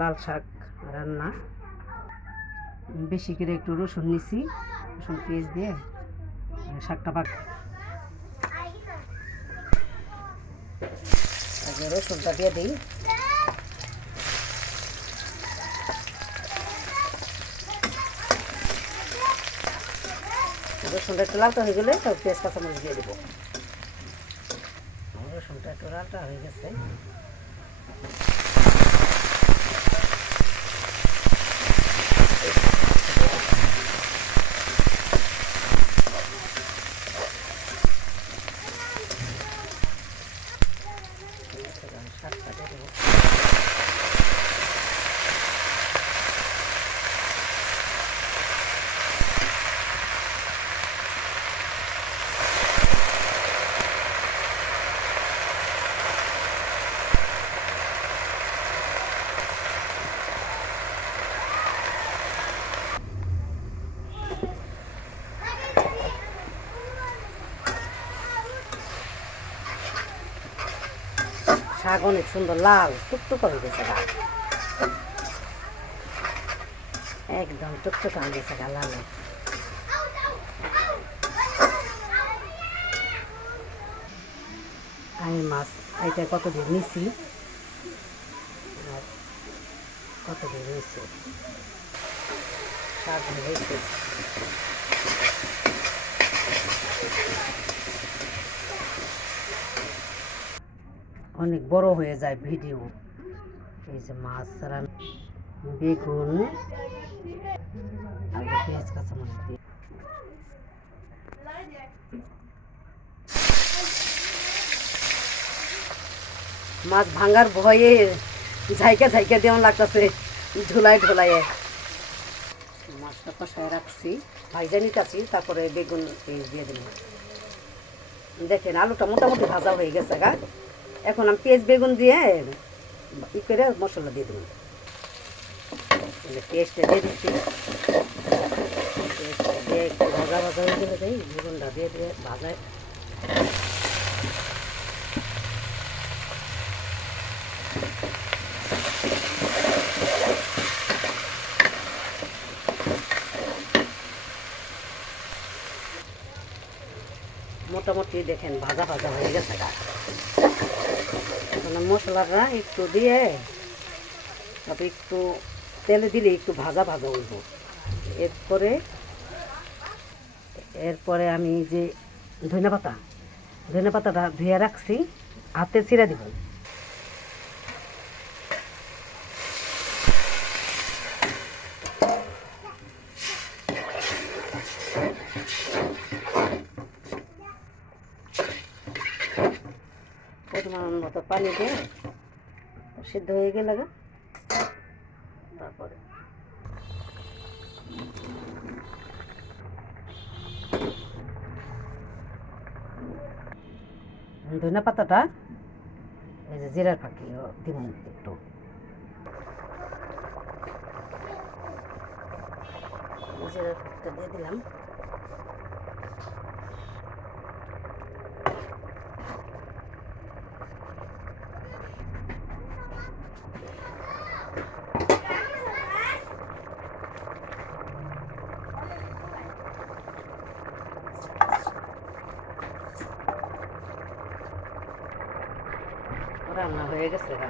লাল শাক রান্না। বেশি করে একটু রসুন নিছি, রসুন পেঁয়াজ দিয়ে শাকটা আগে রসুনটা দিয়ে দিই। রসুনটা একটু লালটা হয়ে গেলে তারপর পেঁয়াজ কাঁচামরিচ দিয়ে দেবো। রসুনটা একটু লালটা হয়ে গেছে। শাকটা দিয়ে দেবো। শাক অনেক সুন্দর লাল টুকটুকা হয়ে গেছে গা, একদম টুকটুকা হয়ে গেছে গা লাল। আই মাছ এটা কত দিয়ে নিছি, কত দিয়ে নিছি শাক হয়েছে। অনেক বড় হয়ে যায় ভিডিও। এই যে মাছ বেগুন আর পেঁয়াজ কাঁচামরিচ দিয়ে মাছ ভাঙার ভয়ে ঝাইকা ঝাইকা দেওয়া লাগতেছে, ঝোলায় ঝোলায়। মাছটা কষায় রাখছি, ভাইজানি কাছি, তারপরে বেগুন দিয়ে দিলাম। দেখেন আলুটা মোটামুটি ভাজা হয়ে গেছে গা। এখন আমি পেঁয়াজ বেগুন দিয়ে ই করে মশলা দিয়ে দেবো। পেঁয়াজটা দিয়ে দিচ্ছি, পেঁয়াজটা দিয়ে একটু ভাজা ভাজা হয়ে গেলে দেয় বেগুনটা দিয়ে দিয়ে ভাজায়। মোটামুটি দেখেন ভাজা ভাজা হয়ে গেছে গা। এখন মশলাটা একটু দিয়ে তারপর একটু তেলে দিলে একটু ভাজা ভাজা হইব। এরপরে আমি যে ধনে পাতাটা ধুয়ে রাখছি হাতে ছিঁড়ে দিব। পরিমাণ মতো পানি দিয়ে সিদ্ধ হয়ে গেলে তারপরে ধনে পাতাটা এই যে জিরার ফাঁকি দিব একটু। জিরার ফাঁকিটা দিয়ে দিলাম। রান্না হয়ে গেছে গা।